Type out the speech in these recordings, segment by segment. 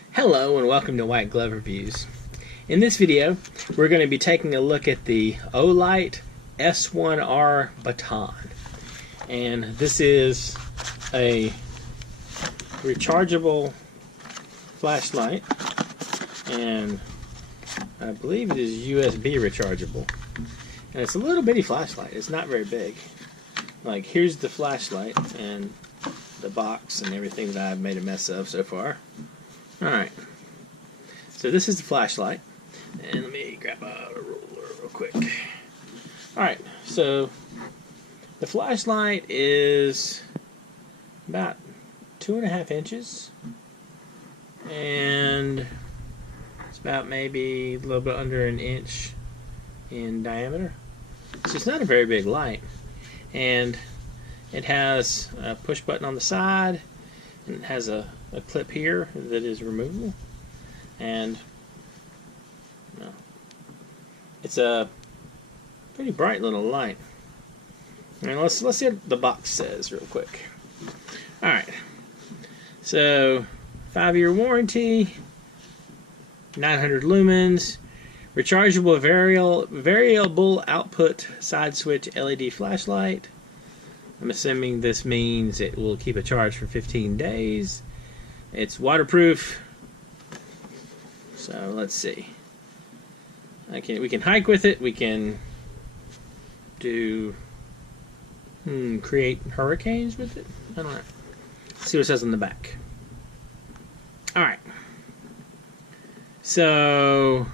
Hello and welcome to White Glove Reviews. In this video, we're going to be taking a look at the Olight S1R Baton. And this is a rechargeable flashlight, and I believe it is USB rechargeable. And it's a little bitty flashlight. It's not very big. Like, here's the flashlight and the box and everything that I've made a mess of so far. Alright, so this is the flashlight, and let me grab a ruler real quick. Alright, so the flashlight is about 2.5 inches, and it's about maybe a little bit under an inch in diameter. So it's not a very big light, and it has a push button on the side, and it has a clip here that is removable, and it's a pretty bright little light. And let's see what the box says real quick. Alright, so 5-year warranty, 900 lumens, rechargeable variable output side switch LED flashlight. I'm assuming this means it will keep a charge for 15 days. It's waterproof. So let's see. We can hike with it. We can do create hurricanes with it. I don't know. Let's see what it says on the back. Alright. So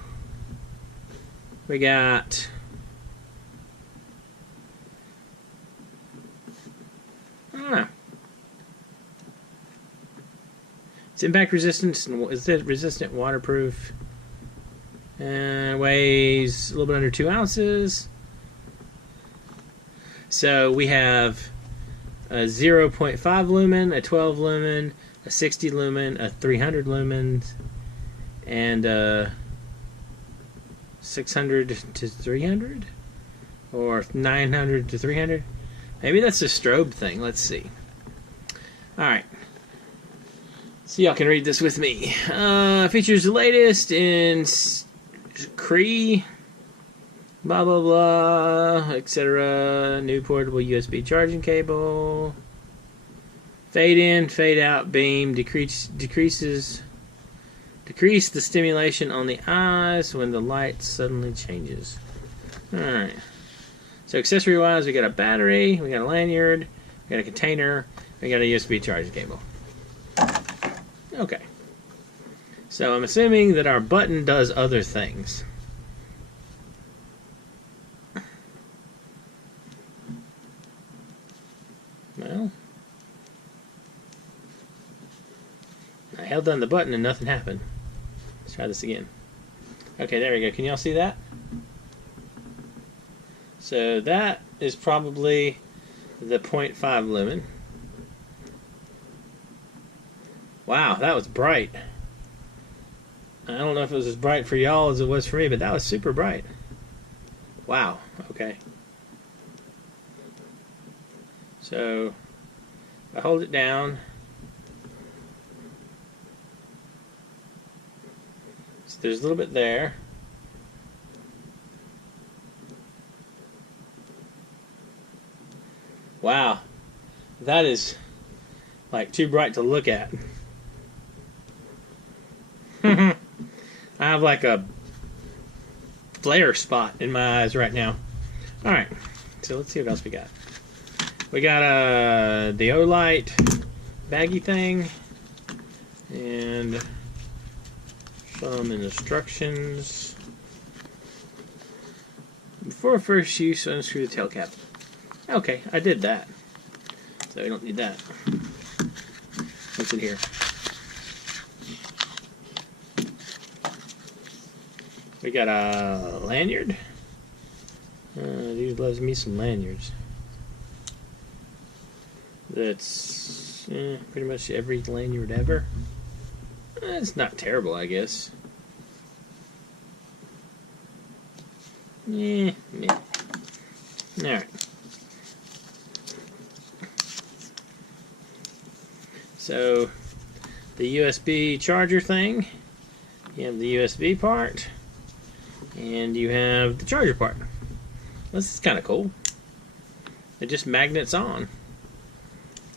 we got it's impact resistance and is it resistant, waterproof, and weighs a little bit under 2 ounces. So we have a 0.5 lumen, a 12 lumen, a 60 lumen, a 300 lumens, and a 600 to 300, or 900 to 300. Maybe that's a strobe thing. Let's see. Alright. So y'all can read this with me. Features the latest in Cree, blah blah blah, etc. New portable USB charging cable. Fade in, fade out beam decrease the stimulation on the eyes when the light suddenly changes. Alright. So accessory wise, we got a battery, we got a lanyard, we got a container, we got a USB charging cable. Okay. So I'm assuming that our button does other things. Well, I held down the button and nothing happened. Let's try this again. Okay, there we go. Can y'all see that? So that is probably the 0.5 lumen. Wow, that was bright. I don't know if it was as bright for y'all as it was for me, but that was super bright. Wow, okay. So, if I hold it down, so there's a little bit there. Wow, that is like too bright to look at. I have like a flare spot in my eyes right now. Alright, so let's see what else we got. We got the Olight baggy thing, and some instructions. Before first use, unscrew the tail cap. Okay, I did that. So we don't need that. What's in here? We got a lanyard. Dude loves me some lanyards. That's pretty much every lanyard ever. It's not terrible, I guess. Yeah. Alright. So the USB charger thing. You have the USB part. And you have the charger part. This is kind of cool. It just magnets on.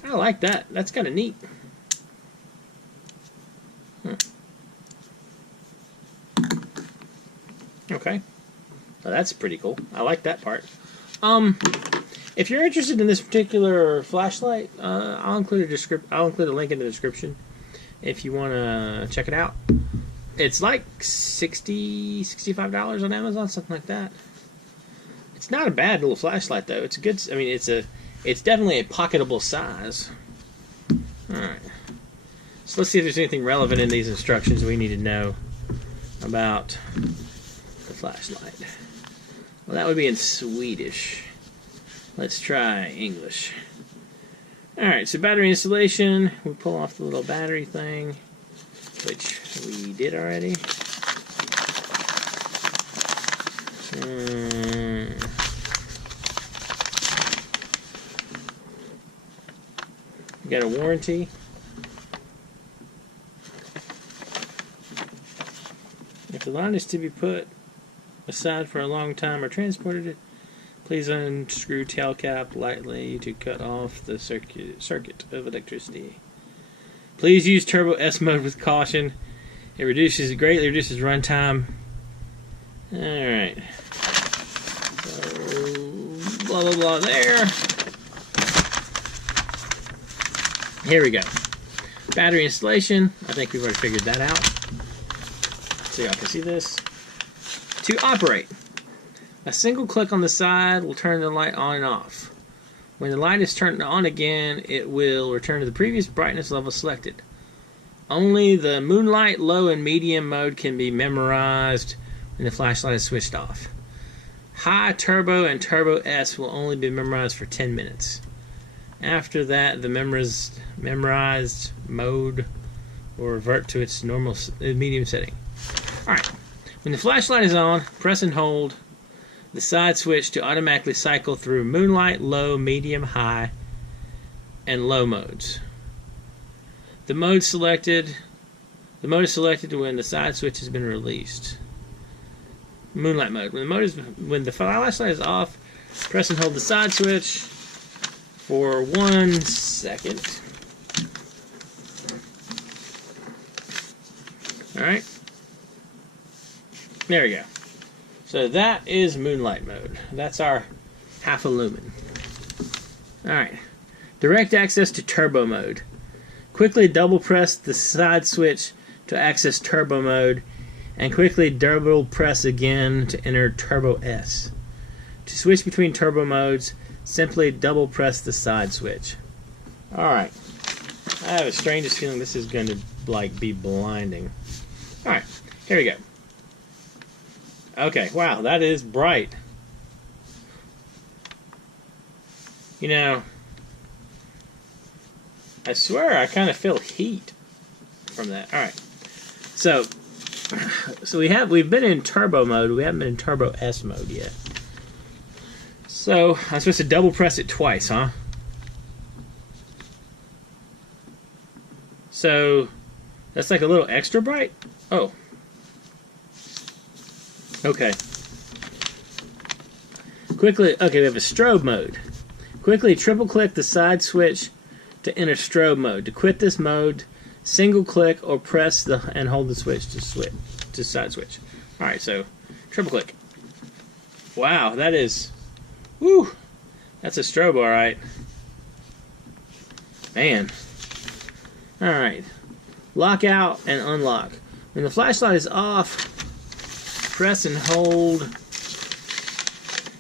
I like that. That's kind of neat. Okay. Well, that's pretty cool. I like that part. If you're interested in this particular flashlight, I'll include a link in the description if you want to check it out. It's like $65 on Amazon, something like that. It's not a bad little flashlight though. It's a good. I mean, it's definitely a pocketable size. All right. So let's see if there's anything relevant in these instructions we need to know about the flashlight. Well, that would be in Swedish. Let's try English. Alright, so battery installation. We pull off the little battery thing, which we did already. We got a warranty. If the line is to be put aside for a long time or transported, please unscrew tail cap lightly to cut off the circuit of electricity. Please use Turbo S mode with caution. It greatly reduces runtime. Alright. So, blah blah blah there. Here we go. Battery installation. I think we've already figured that out. So y'all can see this. To operate, a single click on the side will turn the light on and off. When the light is turned on again, it will return to the previous brightness level selected. Only the moonlight, low, and medium mode can be memorized when the flashlight is switched off. High, turbo, and turbo S will only be memorized for 10 minutes. After that, the memorized mode will revert to its normal medium setting. Alright, when the flashlight is on, press and hold the side switch to automatically cycle through moonlight, low, medium, high, and low modes. The mode is selected when the side switch has been released. Moonlight mode. When the flashlight is off, press and hold the side switch for 1 second. Alright. There we go. So that is moonlight mode. That's our half a lumen. Alright. Direct access to turbo mode. Quickly double press the side switch to access turbo mode, and quickly double press again to enter turbo S. To switch between turbo modes, simply double press the side switch. Alright. I have a strangest feeling this is going to be blinding. Alright, here we go. Okay, wow, that is bright. You know, I swear I kind of feel heat from that. Alright. So we've been in turbo mode, we haven't been in turbo S mode yet. So I'm supposed to double press it twice, huh? So that's like a little extra bright? Oh. Okay. Okay, we have a strobe mode. Quickly triple click the side switch to enter strobe mode. To quit this mode, single click or press and hold the switch to side switch. Alright, so triple click. Wow, that is, woo, that's a strobe, alright. Man. Alright. Lock out and unlock. When the flashlight is off, press and hold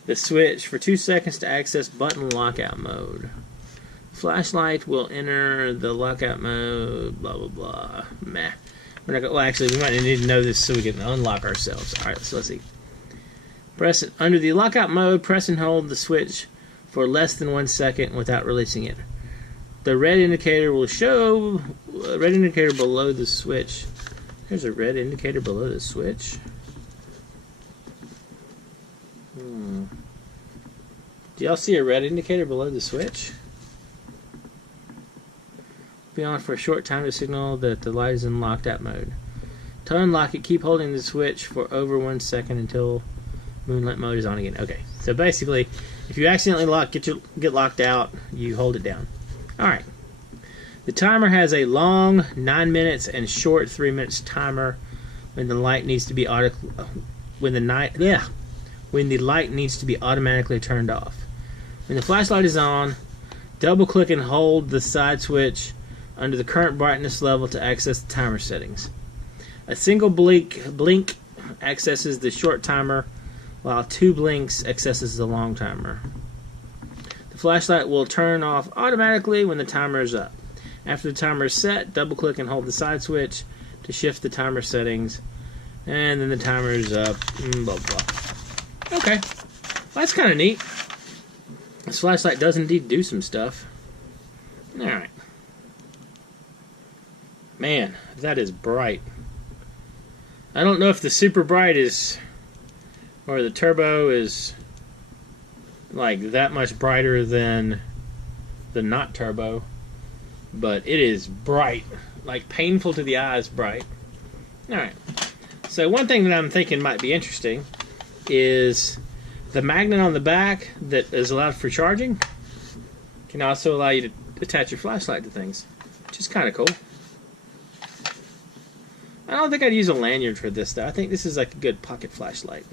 the switch for 2 seconds to access button lockout mode. Flashlight will enter the lockout mode, blah blah blah. Meh. We're not gonna, well, actually, we might need to know this so we can unlock ourselves. Alright, so let's see. Press it under the lockout mode, press and hold the switch for less than 1 second without releasing it. The red indicator will show a red indicator below the switch. There's a red indicator below the switch. Do y'all see a red indicator below the switch? Be on for a short time to signal that the light is in locked out mode. To unlock it, keep holding the switch for over 1 second until moonlight mode is on again. Okay, so basically, if you accidentally get locked out, you hold it down. Alright. The timer has a long 9 minutes and short 3 minutes timer when the light needs to be when the light needs to be automatically turned off. When the flashlight is on, double click and hold the side switch under the current brightness level to access the timer settings. A single blink accesses the short timer, while 2 blinks accesses the long timer. The flashlight will turn off automatically when the timer is up. After the timer is set, double click and hold the side switch to shift the timer settings, and then the timer is up. Blah blah. Okay, well, that's kind of neat. This flashlight does indeed do some stuff. All right, man, that is bright. I don't know if the super bright is, or the turbo is like that much brighter than the not turbo, but it is bright, like painful to the eyes bright. Alright, so one thing that I'm thinking might be interesting is the magnet on the back that is allowed for charging can also allow you to attach your flashlight to things, which is kind of cool. I don't think I'd use a lanyard for this though. I think this is like a good pocket flashlight.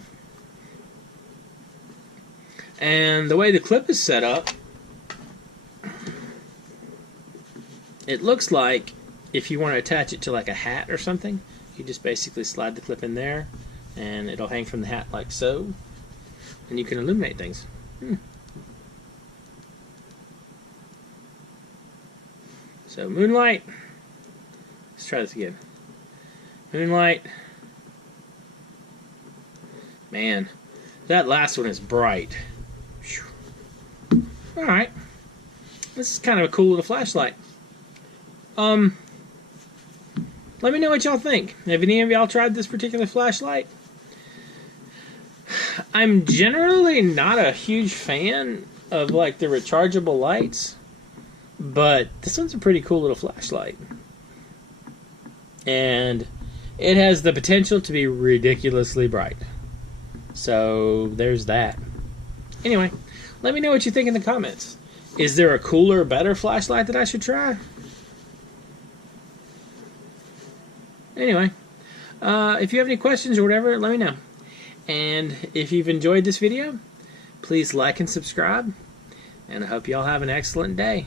And the way the clip is set up, it looks like if you want to attach it to like a hat or something, you just basically slide the clip in there and it'll hang from the hat like so, and you can illuminate things. So moonlight, let's try this again. Moonlight. Man, that last one is bright. Alright. This is kind of a cool little flashlight. Let me know what y'all think. Have any of y'all tried this particular flashlight? I'm generally not a huge fan of like the rechargeable lights, but this one's a pretty cool little flashlight. And it has the potential to be ridiculously bright. So there's that. Anyway, let me know what you think in the comments. Is there a cooler, better flashlight that I should try? Anyway, if you have any questions or whatever, let me know. And if you've enjoyed this video, please like and subscribe. And I hope y'all have an excellent day.